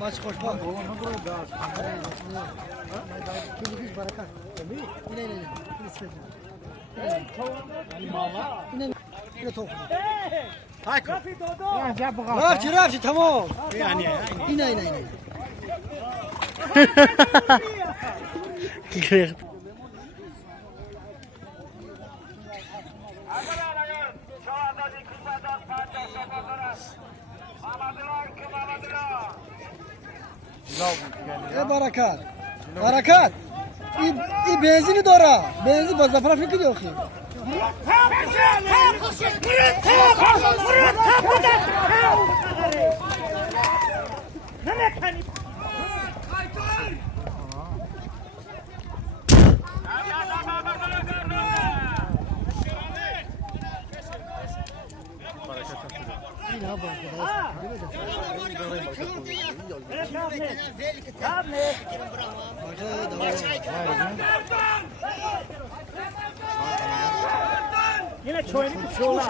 Maç koşma. Kimlik barakat. Yine. Yine top. Hayko. Rafçı tamam. Yani. Yine. Barakat. Barakat. Benzini dora. Benzin bazı trafik gidiyor ki. Yine çoğunu çoğular.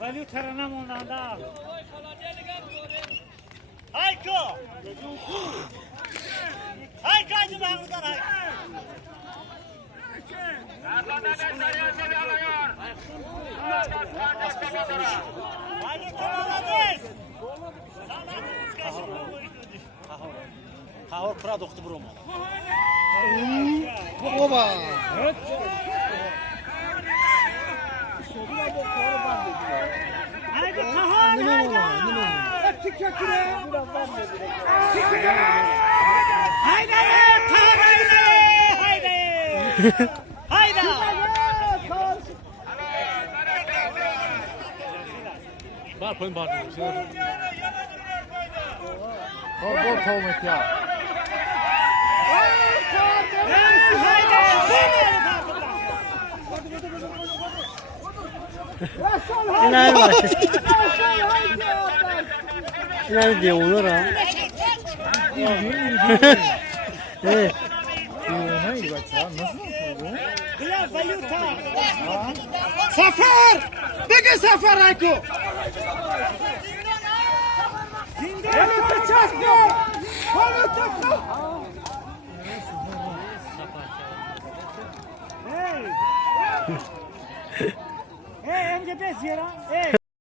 Valeu taranam ondan da. Hayko! Hayko acı Mahmut'tan Hayko! Hadi kovaladız! Kahor produktu burum. Oba. Haydi kahar haydi! Haydi kahar haydi! Haydi! Var koyun bağırdı. Bol kovmet ya. İnan var. İnan diye olur ha. Evet. Hayır bak sen nasıl oldu? Sefer! Peki Sefer Hayko! Yanıtı çarptı! Yanıtı! Hey! Hey, hem de bez yara. Hey!